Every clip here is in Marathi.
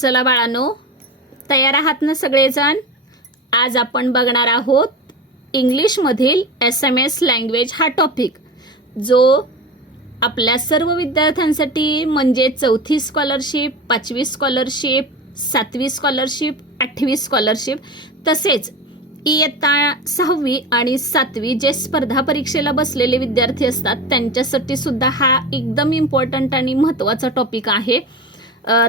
चला बाळांनो, तयार आहात ना सगळेजण? आज आपण बघणार आहोत इंग्लिशमधील SMS लँग्वेज हा टॉपिक, जो आपल्या सर्व विद्यार्थ्यांसाठी म्हणजे 4थी स्कॉलरशिप, 5वी स्कॉलरशिप, 7वी स्कॉलरशिप, 8वी स्कॉलरशिप, तसेच इयत्ता 6वी आणि 7वी जे स्पर्धा परीक्षेला बसलेले विद्यार्थी असतात त्यांच्यासाठी सुद्धा हा एकदम इम्पॉर्टंट आणि महत्त्वाचा टॉपिक आहे.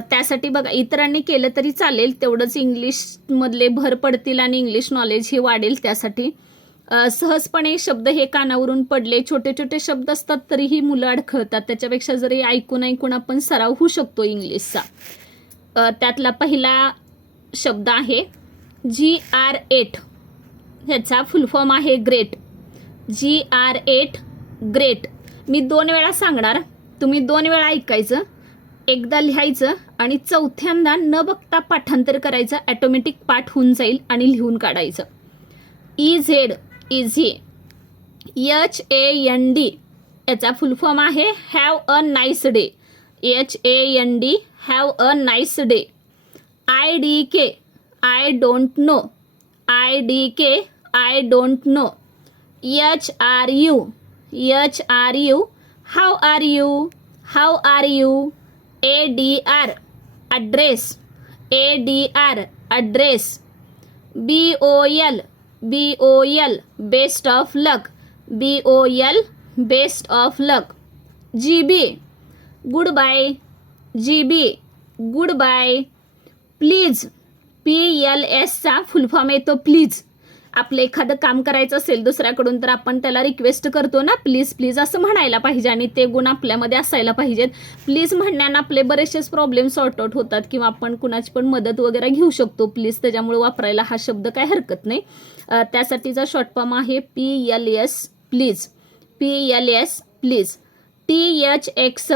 त्यासाठी बघा, इतरांनी केलं तरी चालेल, तेवढंच इंग्लिशमधले भर पडतील आणि इंग्लिश नॉलेज ही वाढेल. त्यासाठी सहजपणे शब्द हे कानावरून पडले, छोटे छोटे शब्द असतात तरीही मुलं अडखळतात. त्याच्यापेक्षा जरी ऐकून ऐकून आपण सराव होऊ शकतो इंग्लिशचा. त्यातला पहिला शब्द आहे GR8. ह्याचा फुल फॉर्म आहे ग्रेट. GR8 great. मी 2 वेळा सांगणार, तुम्ही 2 वेळा ऐकायचं, एकदा लिहायचं आणि चौथ्यांदा न बघता पाठांतर करायचं. ॲटोमॅटिक पाठ होऊन जाईल आणि लिहून काढायचं. EZ easy. HAND याचा फुल फॉर्म आहे have a nice day. HAND have a nice day. IDK I don't know. IDK I don't know. HRU how are you. How are you. ADR address. ADR address. BOL best of luck. BOL best of luck. GB goodbye. GB goodbye. Please. PLS चा फुल फॉर्म येतो प्लीज. आपलं एखादं काम करायचं असेल दुसऱ्याकडून तर आपण त्याला रिक्वेस्ट करतो ना, प्लीज प्लीज असं म्हणायला पाहिजे आणि ते गुण आपल्यामध्ये असायला पाहिजेत. प्लीज म्हणण्यानं आपले बरेचसेच प्रॉब्लेम सॉर्ट आउट होतात किंवा आपण कुणाची पण मदत वगैरे घेऊ शकतो प्लीज. त्याच्यामुळे वापरायला हा शब्द काय हरकत नाही. त्यासाठीचा शॉर्ट फॉर्म आहे PLS please. PLS please. THX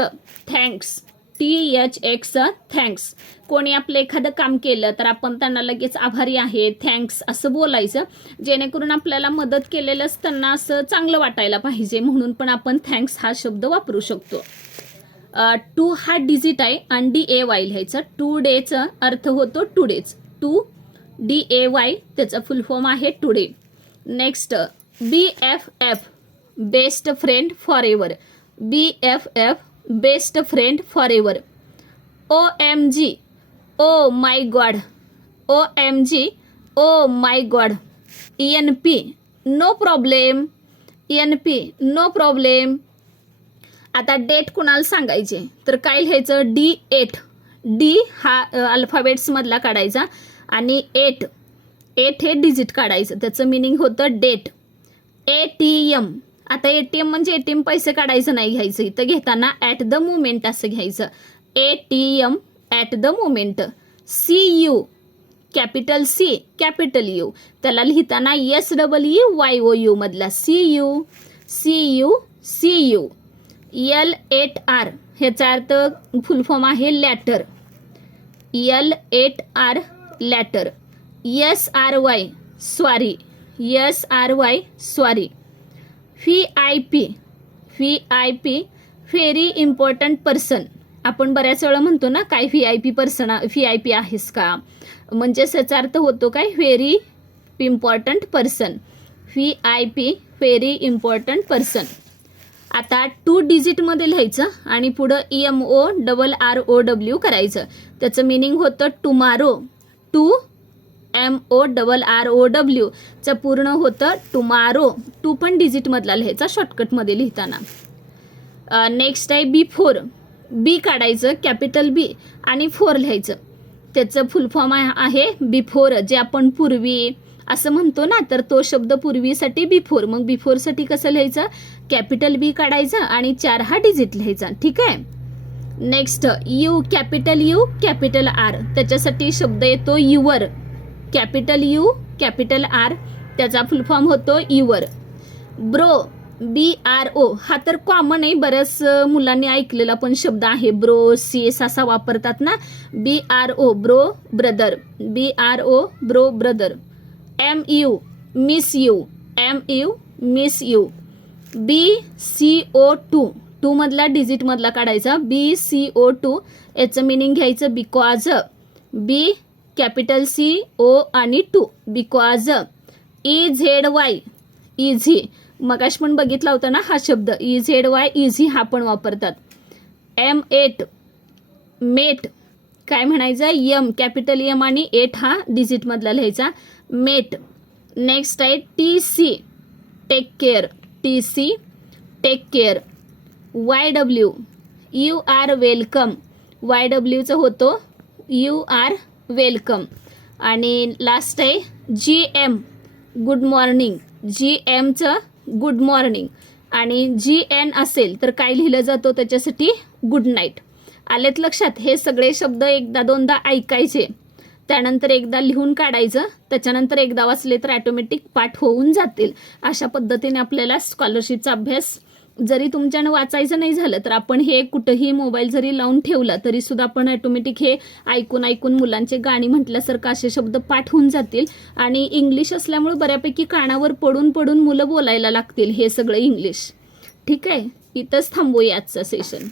thanks. THX thanks. कोणी आपलं एखादं काम केलं तर आपण त्यांना लगेच आभारी आहे, थँक्स असं बोलायचं, जेणेकरून आपल्याला मदत केलेलं त्यांना असं चांगलं वाटायला पाहिजे. म्हणून पण आपण थँक्स हा शब्द वापरू शकतो. 2 हा डिजिट आहे आणि DAY लिहायचं. टुडेचा अर्थ होतो टुडेज. 2 DAY त्याचा फुल फॉर्म आहे today. Next BFF best friend forever. BFF best friend forever. OMG oh my God. OMG oh my God. ENP no problem. ENP no problem. आता डेट कुणाला सांगायचे तर काय लिहायचं? D8. D हा अल्फाबेट्समधला काढायचा आणि 8 हे डिजिट काढायचं. त्याचं मिनिंग होतं डेट. ATM. आता ATM म्हणजे ATM पैसे काढायचं नाही घ्यायचं, इथं घेताना ॲट द मोमेंट असं घ्यायचं. ATM at the moment. CU capital C capital U. त्याला लिहिताना SEEYOU मधला CU. L8R ह्याचा अर्थ फुल फॉर्म आहे later. L8R later. SRY sorry. SRY sorry. VIP very important person. आपण बऱ्याच वेळा म्हणतो ना, काय VIP आहेस का, म्हणजे त्याचा अर्थ होतो काय, very important person. VIP very important person. आता 2 डिजिटमध्ये लिहायचं आणि पुढं MORROW करायचं. त्याचं मिनिंग होतं टुमारो. MORROW चं पूर्ण होतं टुमारो. 2 पण डिजिटमधला लिहायचा शॉर्टकटमध्ये लिहिताना. नेक्स्ट आहे B4. B काढायचं कॅपिटल B आणि 4 लिहायचं. त्याचं फुल फॉर्म आहे बिफोर. जे आपण पूर्वी असं म्हणतो ना, तर तो शब्द पूर्वीसाठी B4. मग B4 साठी कसं लिहायचं? कॅपिटल B काढायचं आणि 4 हा डिजिट लिहायचा. ठीक आहे. Next U capital R. त्याच्यासाठी शब्द येतो your. Capital U capital R त्याचा फुल फॉर्म होतो युवर. ब्रो BRO हा तर कॉमन आहे, बऱ्याच मुलांनी ऐकलेला पण शब्द आहे. ब्रो CS असा वापरतात ना. BRO bro brother. BRO bro brother. MU miss you. BCO2 मधला डिजिट मधला काढायचा. BCO2 याचं मिनिंग घ्यायचं बिकॉज. बी कॅपिटल CO आणि 2 बिकॉज EZY इझी, मगाशी पण बघितला होता ना हा शब्द EZY इझी हा पण वापरतात. M8 मेट, काय म्हणायचं, M कॅपिटल M आणि 8 हा डिजिट मधला लिहायचा मेट. नेक्स्ट आहे TC take care, TC take care. YW you are welcome, YWचा होतो यू आर वेलकम. आणि लास्ट आहे GM गुड मॉर्निंग, GMचं गुड मॉर्निंग. आणि GN असेल तर काय लिहिलं जातो त्याच्यासाठी गुड नाईट. आलेत लक्षात? हे सगळे शब्द एकदा दोनदा ऐकायचे, त्यानंतर एकदा लिहून काढायचं, त्याच्यानंतर एकदा वाचले तर ऑटोमॅटिक पाठ होऊन जातील. अशा पद्धतीने आपल्याला स्कॉलरशिपचा अभ्यास जरी तुमच्यानं वाचायचं नाही झालं तर आपण हे कुठंही मोबाईल जरी लावून ठेवला तरी सुद्धा आपण ऑटोमॅटिक हे ऐकून ऐकून मुलांचे गाणी म्हटल्यासारखं असे शब्द पाठ होऊन जातील. आणि इंग्लिश असल्यामुळे बऱ्यापैकी कानावर पडून पडून मुलं बोलायला लागतील हे सगळं इंग्लिश. ठीक आहे, इथंच थांबूया आजचं सेशन.